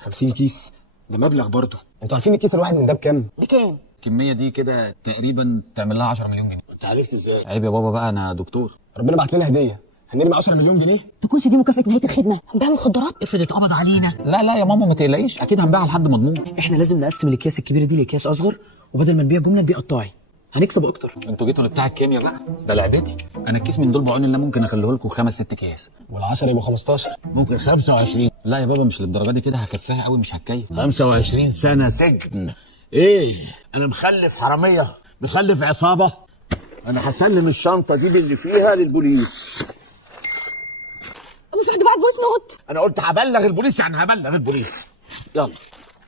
50 كيس ده مبلغ برضه. انتوا عارفين الكيس الواحد من ده بكام؟ بكام؟ الكميه دي كده تقريبا تعمل لها 10 مليون جنيه. انت عرفت ازاي؟ عيب يا بابا بقى، انا دكتور. ربنا بعت لنا هديه، هنرمي 10 مليون جنيه. تكونش دي مكافاه نهايه الخدمه؟ هنبيع مخدرات افرض اتقبض علينا. لا يا ماما ما تقلقيش، اكيد هنبيعها لحد مضمون. احنا لازم نقسم الاكياس الكبيره دي لاكياس اصغر، وبدل ما نبيع جمله نبيع قطاعي، هنكسب اكتر. انتوا جيتوا لبتاع الكيمياء بقى، ده لعبتي. انا الكيس من دول بعون الله ممكن اخليه لكم 5 6 اكياس. وال10 يبقوا 15. ممكن 25. لا يا بابا مش للدرجه دي، كده هكفيها قوي مش هتكيف. 25 سنة سجن. ايه انا مخلف حرامية، مخلف عصابة. انا هسلم الشنطة دي اللي فيها للبوليس. مفيش بعد فويس نوت. انا قلت هبلغ البوليس، يعني هبلغ البوليس. يلا.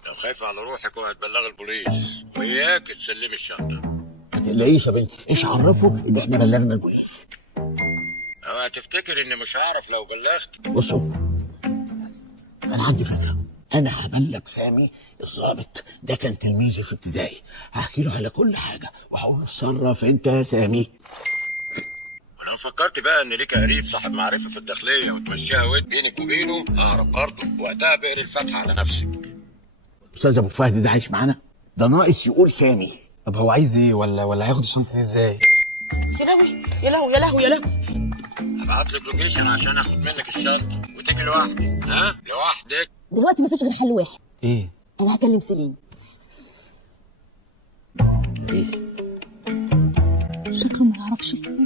لو خايفة على روحك وهتبلغ البوليس، وإياك تسلمي الشنطة. ما تقلقيش يا بنتي، ايش عرفه ان احنا بلغنا البوليس؟ أو هتفتكر إني مش هعرف لو بلغت؟ بصوا، انا عندي فكرة. انا هبلغ سامي الضابط ده، كان تلميذي في ابتدائي. هحكي له على كل حاجة وهقول له اتصرف انت يا سامي. ولو فكرت بقى إن ليك قريب صاحب معرفة في الداخلية وتمشيها ود بينك وبينه، ههرب برضه، وقتها بقري الفتحة على نفسك. استاذ ابو فهد ده عايش معانا؟ ده ناقص يقول سامي. طب هو عايز ايه ولا هياخد الشنطه دي ازاي؟ يا لهوي يا لهوي يا لهوي يا لهوي. هبعت لك لوكيشن عشان آخد منك الشنطة وتيجي لوحدك. ها؟ لوحدك. دلوقتي مفيش غير حل واحد. ايه؟ انا هكلم سليم. ايه؟ شكله ما يعرفش اسمي.